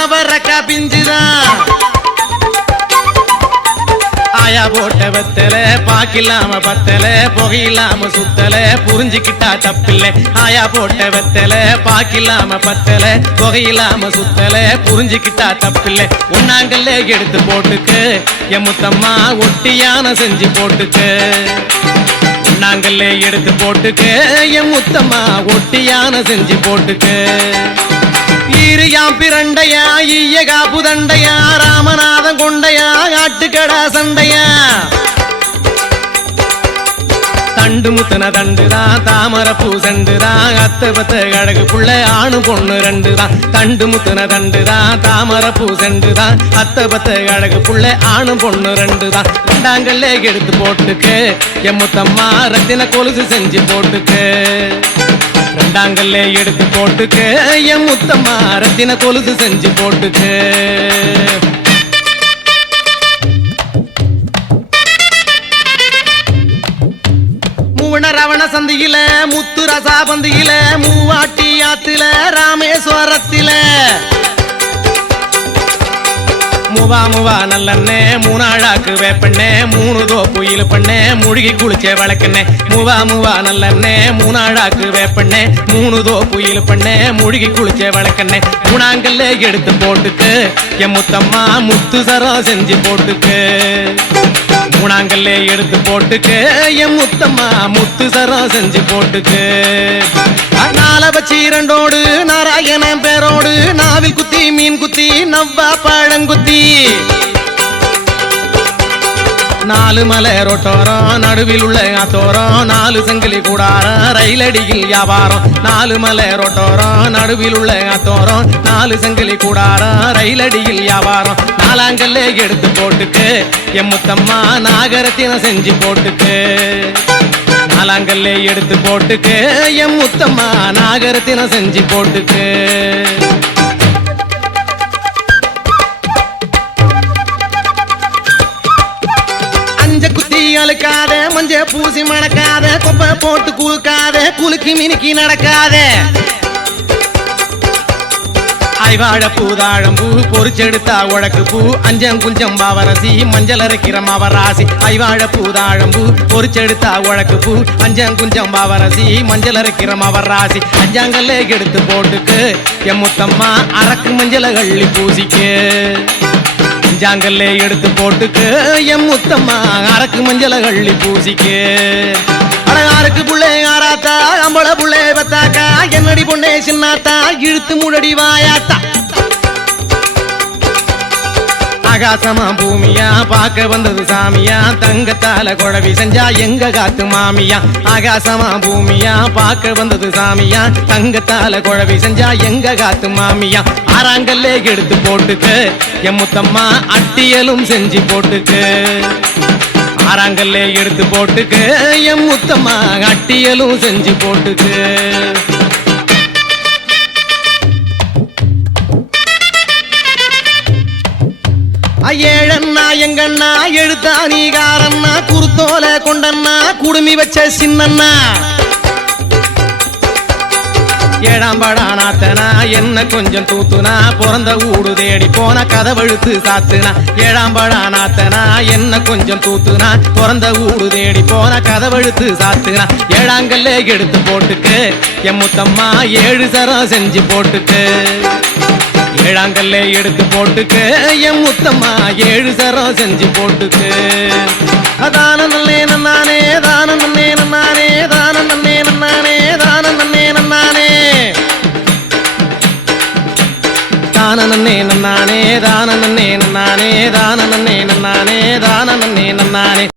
அவரக்கா பிஞ்சுதான் ஆயா போட்ட வெத்தல பாக்கில்லாம பத்தல புகையில்லாம சுத்தல புரிஞ்சுக்கிட்டா தப்பில்லை ஆயா போட்ட வெத்தல பாக்கில்லாம பத்தல புகையில்லாம சுத்தல புரிஞ்சுக்கிட்டா தப்பில்லை ஒன்னாங்கல்ல எடுத்து போட்டுக்கு என் முத்தம்மா ஒட்டியான செஞ்சு போட்டுக்கு ஒன்னாங்கல்ல எடுத்து போட்டுக்கு என் முத்தம்மா ஒட்டியான செஞ்சு போட்டுக்கு ஈரியாம் பிரண்டையா ஈயகா புதண்டையா ராமநாதன் கொண்டையா ஆட்டுக்கடா சண்டையா தண்டு முத்தன தண்டுதான் தாமர பூசண்டுதான் அத்த பத்த கழகு புள்ள ஆணு பொண்ணு ரெண்டுதான் தண்டு முத்தன தண்டுதான் தாமர பூசண்டுதான் அத்த பத்த கழகு புள்ள ஆணு பொண்ணு ரெண்டுதான் ரெண்டாங்கல்ல எடுத்து போட்டுக்கு என் முத்தம்மா ரத்தின கொலுசு செஞ்சு போட்டுக்கு ரெண்டாங்கல்ல எடுத்து போட்டுக்கு என் முத்தம்மா ரத்தின கொலுசு செஞ்சு போட்டுக்கு ரவண சந்தியில முத்து ரசா பந்தியில மூவாட்டி ஆத்துல ராமேஸ்வரத்தில முவா நல்லண்ணே மூணாழாக்கு வேப்பண்ணே மூணு தோப்பு இழுப்பண்ணே முழுகி குளிச்சே வளர்க்கண்ணே முவா நல்லண்ணே மூணாழாக்கு வேப்பண்ணே மூணு தோப்பு இழுப்பண்ணே முழுகி குளிச்சே வளர்க்கண்ணே மூணாங்கல்ல எடுத்து போட்டுக்கு என் முத்தம்மா முத்து சரம் செஞ்சு போட்டுக்கு மூணாங்கல்ல எடுத்து போட்டுக்கு என் முத்தம்மா முத்து சரம் செஞ்சு போட்டுக்கு நால பச்சி இரண்டோடு நாராயணன் பேரோடு நாவில் குத்தி மீன் குத்தி நவ்வா பழங்குத்தி நாலு மலை ரோட்டோரம் நடுவில் உள்ள ஆத்தோரம் நாலு சங்கிலி கூடாரம் ரயிலடியில் வியாபாரம் நாலு மலை ரோட்டோரம் நடுவில் உள்ள ஆத்தோரம் நாலு சங்கிலி கூடாரம் ரயிலடியில் வியாபாரம் நாலாங்கல்ல எடுத்து போட்டுக்கு என் முத்தம்மா நாகரத்தின செஞ்சு போட்டுக்கு நாலாங்கல்ல எடுத்து போட்டுக்கு என் முத்தம்மா நாகரத்தின செஞ்சு போட்டுக்கு அழுக்காத மஞ்ச பூசி மணக்காத கொப்பை போட்டு குலுக்காத குலுக்கி மினுக்கி நடக்காத ஐவாழ பூதாழம்பூ பொறிச்செடுத்தா உழக்கு பூ அஞ்சம் குஞ்சம் பாவரசி மஞ்சள் அரைக்கிற மாவராசி ஐவாழ பூதாழம்பூ பொறிச்செடுத்தா உழக்கு பூ அஞ்சம் குஞ்சம் பாவரசி மஞ்சள் அரைக்கிற மாவராசி அஞ்சாங்கல்ல எடுத்து போட்டுக்கு என் முத்தம்மா அரக்கு மஞ்சள கள்ளி பூசிக்கு அஞ்சாங்கல்ல எடுத்து போட்டுக்கு என் முத்தம்மா அரக்கு மஞ்சள கள்ளி பூசிக்கு அழகாருக்கு புள்ளே ஆராத்தா அம்பள புள்ளே பத்தாக்கா என்னடி பொண்ணே சின்னாத்தா இழுத்து முடடி வாயாத்தா ஆகாசமா பூமியா பார்க்க வந்தது சாமியா தங்கத்தால குழவி செஞ்சா எங்க காத்து மாமியா ஆகாசமா பூமியா பார்க்க வந்தது சாமியா தங்கத்தால குழவி செஞ்சா எங்க காத்து மாமியா ஆறாங்கல்ல எடுத்து போட்டுக்கு என் முத்தம்மா அட்டியலும் செஞ்சு போட்டுக்கு ஆறாங்கல்ல எடுத்து போட்டுக்கு என் முத்தம்மா அட்டியலும் செஞ்சு போட்டுக்கு ஏழண்ணா எங்கண்ணா எழுத்தா நீகாரண்ணா குருத்தோல கொண்டண்ணா குடுமி வச்ச சின்னண்ணா ஏழாம் படா நாத்தனா என்ன கொஞ்சம் தூத்துனா பிறந்த ஊடு தேடி போன கதவழுத்து சாத்துனா ஏழாம் படா நாத்தனா என்ன கொஞ்சம் தூத்துனா பிறந்த ஊடு தேடி போன கதவழுத்து சாத்துனா ஏழாங்கல்ல எடுத்து போட்டுக்கு என் முத்தம்மா ஏழு சரம் செஞ்சு போட்டுக்கு ஏழாங்கல்ல எடுத்து போட்டுக்கு என் முத்தம்மா ஏழு சரம் செஞ்சு போட்டுக்கு தான நல்லே நன்னானே தான நன்னே நன்னானே தான நன்னே நன்னானே தான நன்னே நன்னானே தான நன்னே நன்னானே தான நன்னே நன்னானே தான நன்னே நன்னானே தான நன்னே நன்னானே